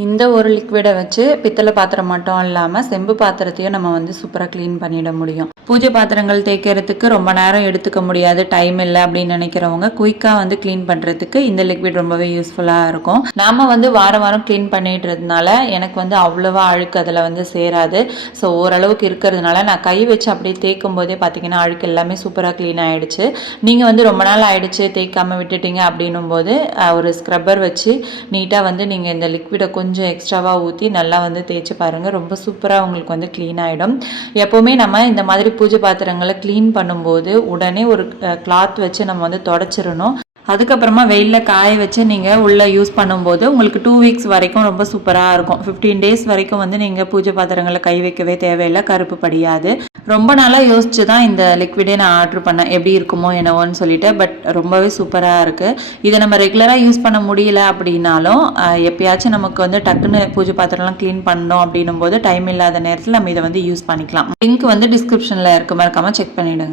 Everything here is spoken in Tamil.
இந்த ஒரு லிக்விடை வச்சு பித்தளை பாத்திரம் மட்டும் இல்லாமல் செம்பு பாத்திரத்தையும் நம்ம வந்து சூப்பராக க்ளீன் பண்ணிட முடியும். பூஜை பாத்திரங்கள் தேய்க்கிறதுக்கு ரொம்ப நேரம் எடுத்துக்க முடியாது, டைம் இல்லை அப்படின்னு நினைக்கிறவங்க குயிக்காக வந்து க்ளீன் பண்ணுறதுக்கு இந்த லிக்விட் ரொம்பவே யூஸ்ஃபுல்லாக இருக்கும். நாம் வந்து வாரம் வாரம் க்ளீன் பண்ணிடுறதுனால எனக்கு வந்து அவ்வளோவா அழுக்கு அதில் வந்து சேராது. ஸோ ஓரளவுக்கு இருக்கிறதுனால நான் கை வச்சு அப்படியே தேய்க்கும் போதே பார்த்தீங்கன்னா அழுக்கு எல்லாமே சூப்பராக க்ளீன் ஆகிடுச்சு. நீங்கள் வந்து ரொம்ப நாள் ஆகிடுச்சு தேய்க்காமல் விட்டுட்டீங்க அப்படின்னும் போது ஒரு ஸ்க்ரப்பர் வச்சு நீட்டாக வந்து நீங்கள் இந்த லிக்விடை கொஞ்சம் எக்ஸ்ட்ராவாக ஊற்றி நல்லா வந்து தேய்ச்சி பாருங்கள். ரொம்ப சூப்பராக உங்களுக்கு வந்து க்ளீன் ஆகிடும். எப்போவுமே நம்ம இந்த மாதிரி பூஜை பாத்திரங்களை க்ளீன் பண்ணும்போது உடனே ஒரு கிளாத் வச்சு நம்ம வந்து தொடச்சிடணும். அதுக்கப்புறமா வெயிலில் காய வச்சு நீங்கள் உள்ளே யூஸ் பண்ணும்போது உங்களுக்கு 2 வீக்ஸ் வரைக்கும் ரொம்ப சூப்பராக இருக்கும். 15 டேஸ் வரைக்கும் வந்து நீங்கள் பூஜை பாத்திரங்களை கை வைக்கவே தேவையில்லை, கருப்பு படியாது. ரொம்ப நாளாக யோசிச்சு தான் இந்த லிக்விடே நான் ஆர்டர் பண்ணேன், எப்படி இருக்குமோ என்னவோன்னு சொல்லிட்டு. பட் ரொம்பவே சூப்பராக இருக்குது. இதை நம்ம ரெகுலராக யூஸ் பண்ண முடியல அப்படின்னாலும் எப்பயாச்சும் நமக்கு வந்து டக்குன்னு பூஜை பாத்திரம்லாம் க்ளீன் பண்ணணும் அப்படின்னும் போது டைம் இல்லாத நேரத்தில் நம்ம இதை வந்து யூஸ் பண்ணிக்கலாம். லிங்க் வந்து டிஸ்கிரிப்ஷனில் இருக்க மறக்காமல் செக் பண்ணிவிடுங்க.